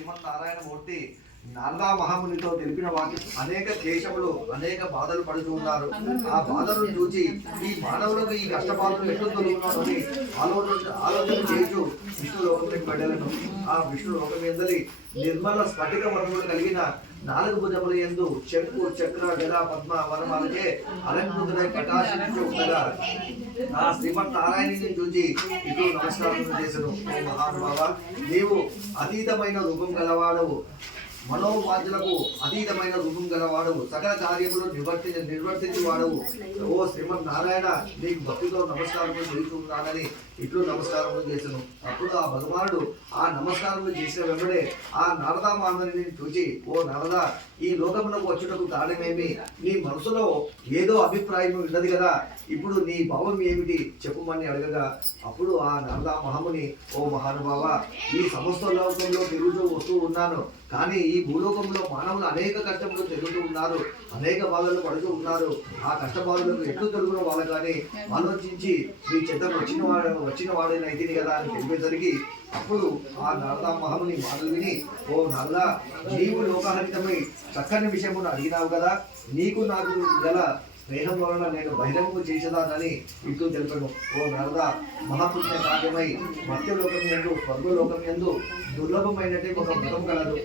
శ్రీమన్నారాయణమూర్తి నారదా మహామునితో తెలిపిన వాక్యం అనేక క్లేశములు అనేక బాధలు పడుతూ ఉన్నారు. ఆ బాధలను చూసి ఈ మానవులకు ఈ కష్టబాధలు ఎట్లు తొలుగుతున్నారని ఆలోచన చేస్తూ విష్ణు లోకంలోకి వెళ్ళలను. ఆ విష్ణు లోకం ఎందలి నిర్మల స్ఫటిక వర్ణములు కలిగిన 4 భుజముల యందు శంకు చక్ర గద పద్మ వనమాలచే అలంకృతుడై ప్రకాశించు ఉండగా ఆ శ్రీమన్నారాయణుని చూచి ఇటు నమస్కారం చేసను. ఓ మహానుభావ, నీవు అతీతమైన రూపం గలవాడవు, మనోవాంఛలకు అతీతమైన రూపం గలవాడవు, సకల కార్యములు నిర్వర్తించి వాడవు. ఓ శ్రీమన్నారాయణ, నీకు భక్తితో నమస్కారములు చేస్తున్నానని ఇట్లు నమస్కారములు చేసను. అప్పుడు ఆ భగవానుడు ఆ నమస్కారములు చేసిన వెంబడే ఆ నారదా మహామునిని చూచి, ఓ నారదా, ఈ లోకమునకు వచ్చుటకు కారణమేమి? నీ మనసులో ఏదో అభిప్రాయం ఉన్నది కదా, ఇప్పుడు నీ భావం ఏమిటి చెప్పుమని అడగగా, అప్పుడు ఆ నారదా మహాముని, ఓ మహానుభావ, ఈ సమస్త లోకంలో తిరుగుతూ వస్తూ ఉన్నాను, కానీ ఈ భూలోకంలో మానవులు అనేక కష్టములు తిరుగుతూ ఉన్నారు, అనేక బాధలు పడుతూ ఉన్నారు. ఆ కష్టబాధలకు ఎట్లు తొలుగున వాళ్ళు కానీ ఆలోచించి మీ చెద్దకు వచ్చిన వాడైతే కదా అని తెలిపేసరికి అప్పుడు ఆ నారదా మహాముని మాటలు విని, ఓ నారదా, నీవు లోకహరితమై చక్కని విషయమును అడిగినావు కదా, నీకు నాకు గల స్నేహం వలన నేను బహిరంగము చేసేదానని ఇట్లు తెలిపను. ఓ నారదా, మహాపుణ్య కార్యమై మత్స్యలోకం యందు స్వర్గలోకం యందు దుర్లభమైనట్టే ఒక వ్రతం కలదు.